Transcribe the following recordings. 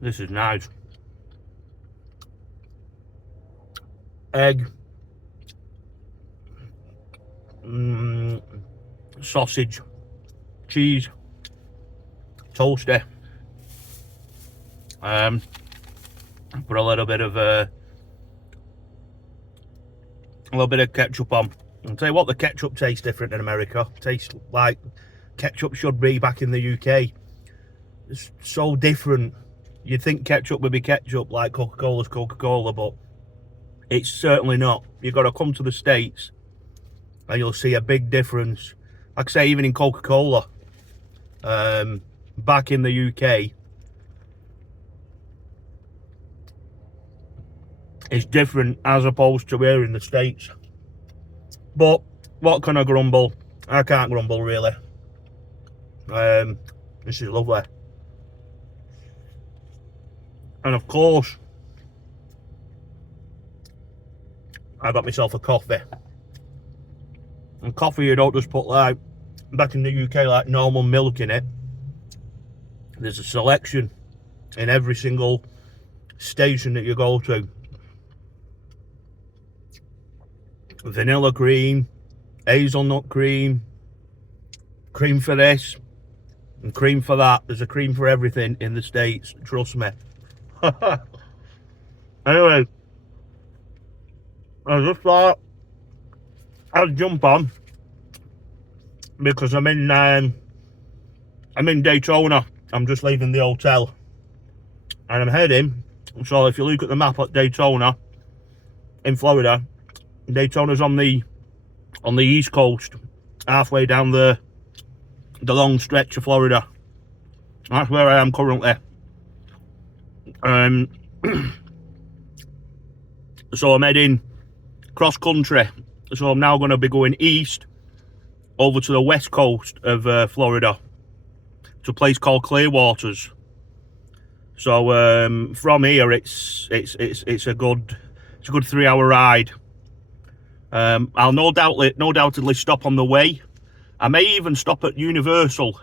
This is nice. Egg. Sausage. Cheese. Toasty. Put a little bit of ketchup on. I'll tell you what, the ketchup tastes different in America. Tastes like ketchup should be back in the UK. It's so different. You'd think ketchup would be ketchup, like Coca-Cola's Coca-Cola, but it's certainly not. You've got to come to the States and you'll see a big difference. Like I say, even in Coca-Cola, back in the UK, it's different as opposed to here in the States. But what can I grumble? I can't grumble, really. This is lovely. And of course, I got myself a coffee. And coffee, you don't just put, like, back in the UK, like normal milk in it. There's a selection in every single station that you go to. Vanilla cream, hazelnut cream, cream for this, and cream for that. There's a cream for everything in the States, trust me. Anyway, I just thought I'd jump on because I'm in Daytona. I'm just leaving the hotel and I'm heading. So if you look at the map at Daytona in Florida, Daytona's on the east coast, halfway down the long stretch of Florida. That's where I am currently. So I'm heading cross country. So I'm now going to be going east over to the west coast of Florida to a place called Clearwaters. So from here it's a good 3-hour ride. I'll no doubtedly stop on the way. I may even stop at Universal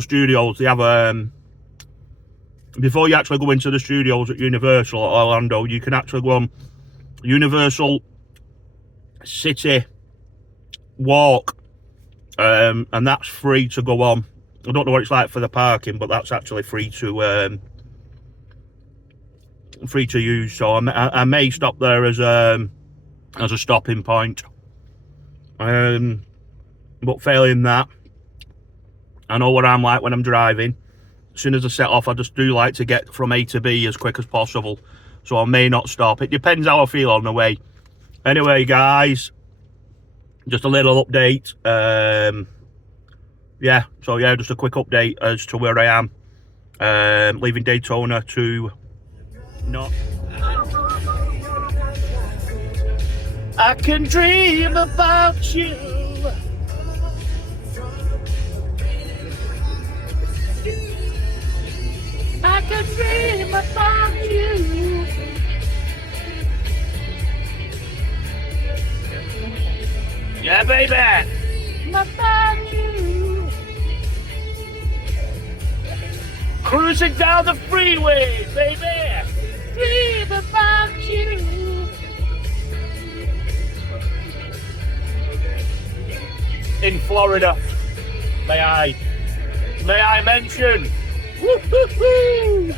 Studios. They have before you actually go into the studios at Universal at Orlando, you can actually go on Universal City Walk, and that's free to go on. I don't know what it's like for the parking, but that's actually free to use. So I may stop there as a stopping point. But failing that, I know what I'm like when I'm driving. As soon as I set off, I just do like to get from A to B as quick as possible. So I may not stop. It depends how I feel on the way. Anyway, guys, just a little update. Yeah, just a quick update as to where I am. Leaving Daytona to not. I can dream about you. I can dream about you. Yeah, baby. About you. Cruising down the freeway, baby. Dream about you. In Florida, may I mention, woo-hoo-hoo,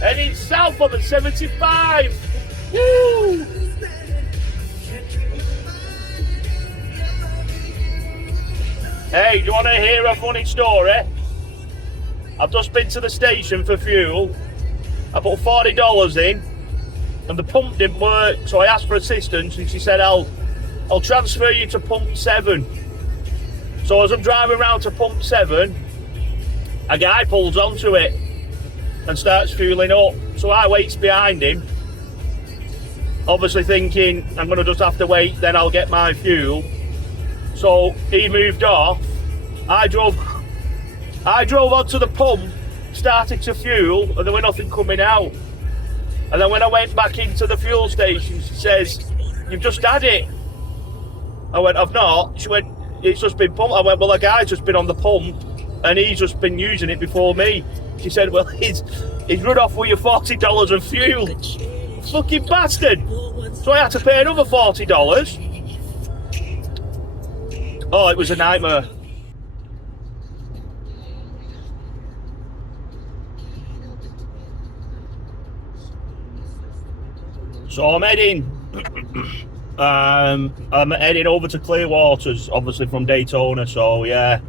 heading south on the 75, woo! Hey, do you want to hear a funny story? I've just been to the station for fuel. I put $40 in, and the pump didn't work, so I asked for assistance, and she said, I'll transfer you to pump 7. So as I'm driving around to pump 7, a guy pulls onto it and starts fueling up. So I waits behind him, obviously thinking I'm going to just have to wait, then I'll get my fuel. So he moved off. I drove onto the pump, started to fuel, and there was nothing coming out. And then when I went back into the fuel station, she says, "You've just had it." I went, I've not. She went, it's just been pumped. I went, well, the guy's just been on the pump and he's just been using it before me. She said, well, he's run off with your $40 of fuel. Fucking bastard. So I had to pay another $40. Oh, it was a nightmare. So I'm heading over to Clearwaters, obviously from Daytona. So yeah,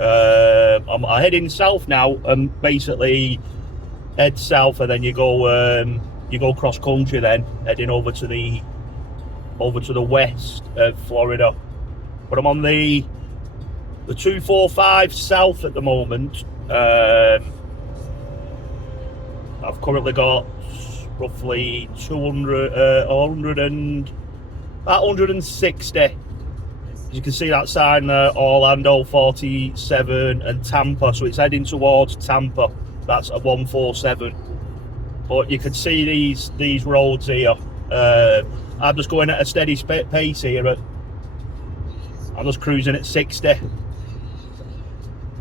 I'm heading south now, and basically head south, and then you go cross country, then heading over to the west of Florida. But I'm on the 245 south at the moment. I've currently got roughly 160. As you can see that sign there, Orlando 47 and Tampa, so it's heading towards Tampa. That's a 147. But you can see these roads here. I'm just going at a steady pace here. I'm just cruising at 60.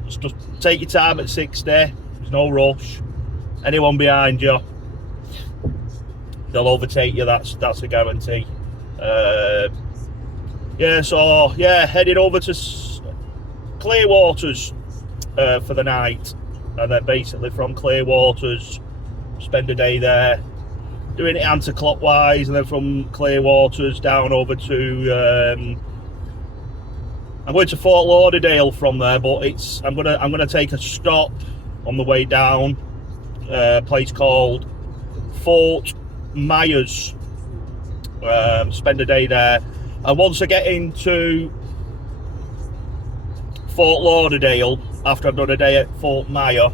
Just take your time at 60. There's no rush. Anyone behind you, they'll overtake you. That's a guarantee. Heading over to Clearwaters for the night, and then basically from Clearwaters spend a day there, doing it anti-clockwise, and then from Clearwaters down over to I'm going to Fort Lauderdale from there, but I'm gonna take a stop on the way down, a place called Fort Myers. Spend a day there, and once I get into Fort Lauderdale, after I've done a day at Fort Myers,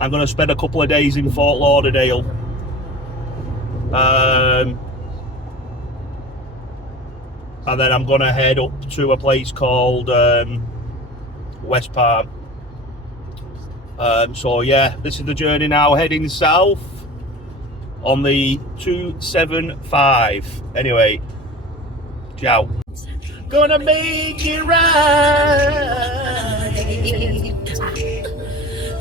I'm going to spend a couple of days in Fort Lauderdale. And then I'm going to head up to a place called West Palm. So yeah, this is the journey now, heading south on the 275. Anyway, ciao. Gonna make it right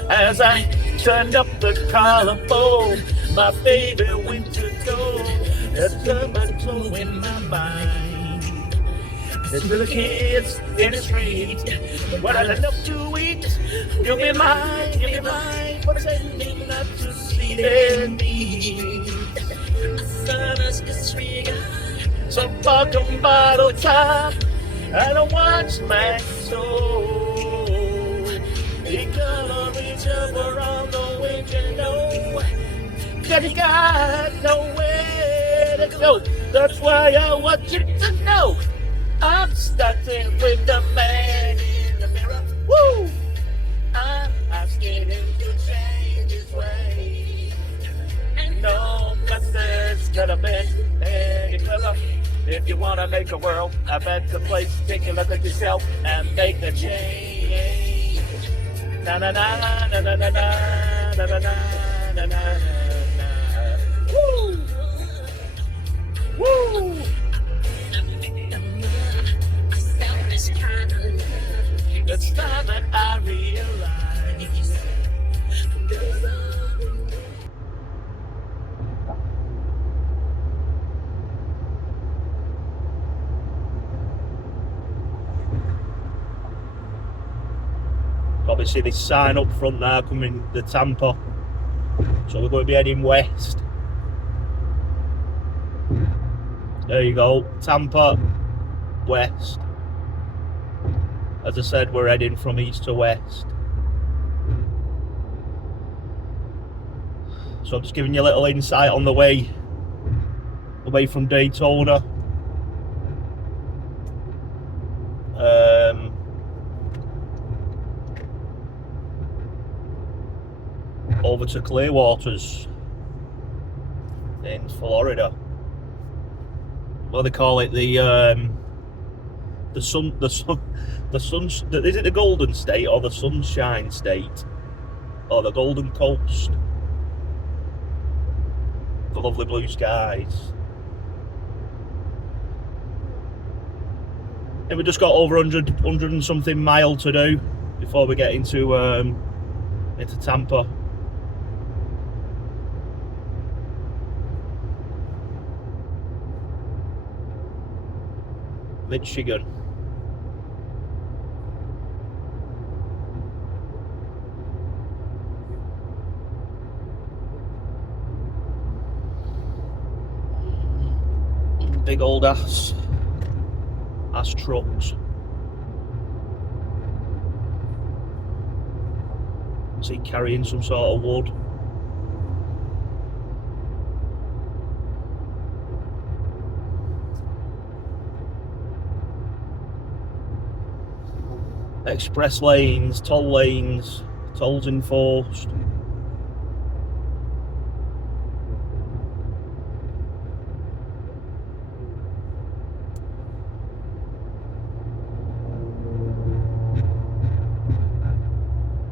as I turned up the collarbone. My baby went to go. There's tomato in my mind. There's little kids in the street. What I love to eat. You'll be mine, for the same not to see their needs. Sun's disregard. Some fucking bottle top. I don't watch my soul. You gonna reach over on the wind, you know. Cause you got nowhere to go. That's why I want you to know. I'm starting with the man in the mirror. Woo! I'm asking him to change his way. And no message could have been any clearer. If you wanna make a world a better place, take a look at yourself and make a change. Na na na na na na na na na na na na. Woo! Woo! It's time that I realize. Obviously, this sign up front there coming the Tampa, so we're going to be heading west. There you go, Tampa west. As I said, we're heading from east to west. So I'm just giving you a little insight on the way away from Daytona. Over to Clearwaters in Florida. What do they call it? Is it the Golden State or the Sunshine State or the Golden Coast? The lovely blue skies. And we just got over 100 and something mile to do before we get into Tampa. Michigan. Big old ass trucks. See, carrying some sort of wood. Express lanes, tolls enforced.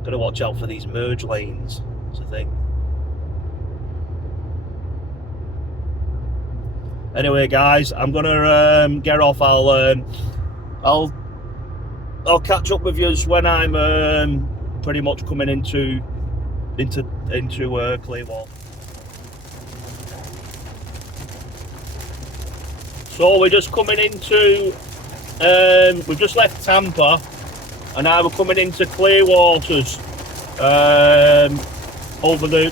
Gotta watch out for these merge lanes, that's the thing. Anyway, guys, I'm gonna get off. I'll catch up with you when I'm pretty much coming into Clearwater. So we're just coming into. We've just left Tampa, and now we're coming into Clearwaters over the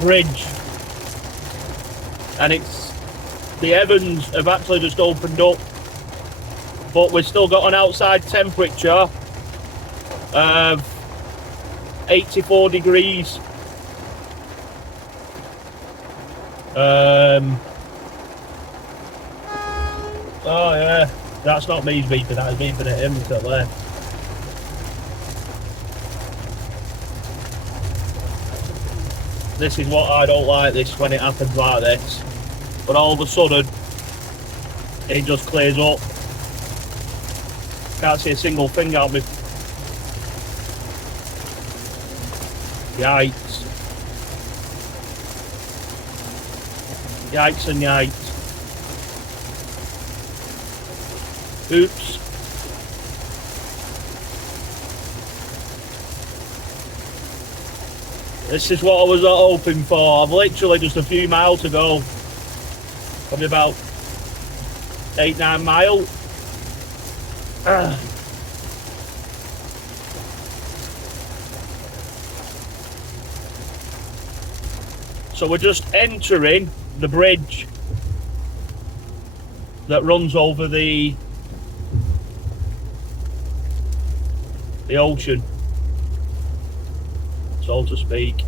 bridge, and the heavens have actually just opened up, but we've still got an outside temperature of 84 degrees. Oh yeah, that's not me beeping, that is beeping at him to the left. This is what I don't like, this when it happens like this. But all of a sudden, it just clears up. Can't see a single thing out of me. Yikes. Yikes and yikes. Oops. This is what I was hoping for. I've literally just a few miles to go. Probably about 8-9 miles. So we're just entering the bridge that runs over the ocean, so to speak.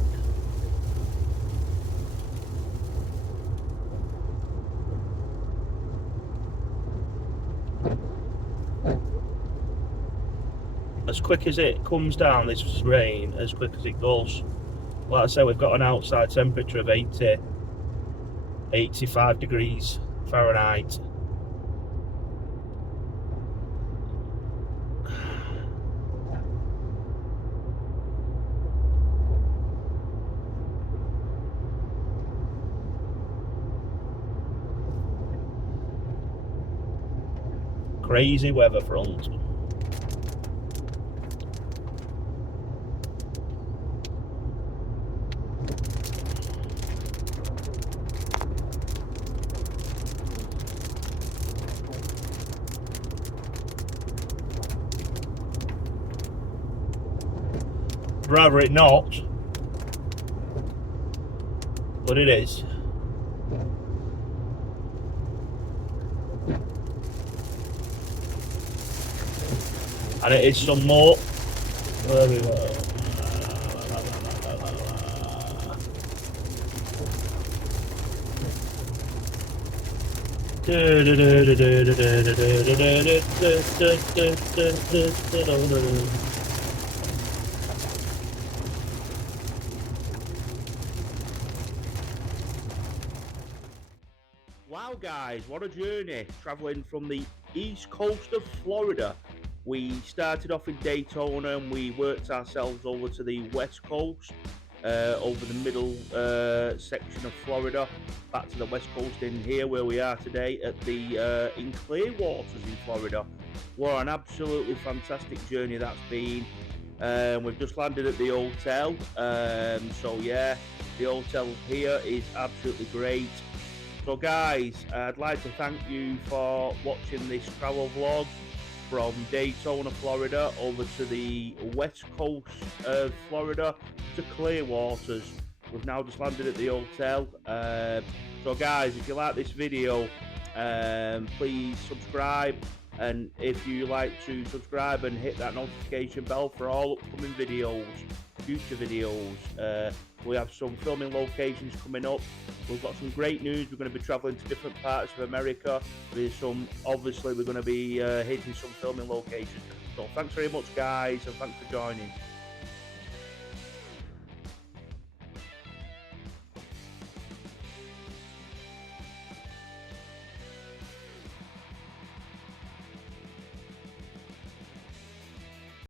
As quick as it comes down, this rain, as quick as it goes. Like I say, we've got an outside temperature of 85 degrees Fahrenheit. Crazy weather front. Rather it not, but it is. And it is some more. There we go. Wow guys, what a journey, travelling from the east coast of Florida. We started off in Daytona and we worked ourselves over to the west coast, over the middle section of Florida, back to the west coast in here where we are today at the in Clearwaters in Florida. What an absolutely fantastic journey that's been. We've just landed at the hotel, so yeah, the hotel here is absolutely great. So guys, I'd like to thank you for watching this travel vlog from Daytona, Florida over to the west coast of Florida to Clearwaters. We've now just landed at the hotel. So guys, if you like this video, please subscribe, and if you like to subscribe and hit that notification bell for all upcoming videos, future videos. We have some filming locations coming up. We've got some great news. We're going to be traveling to different parts of America. Obviously we're going to be hitting some filming locations. So thanks very much guys, and thanks for joining.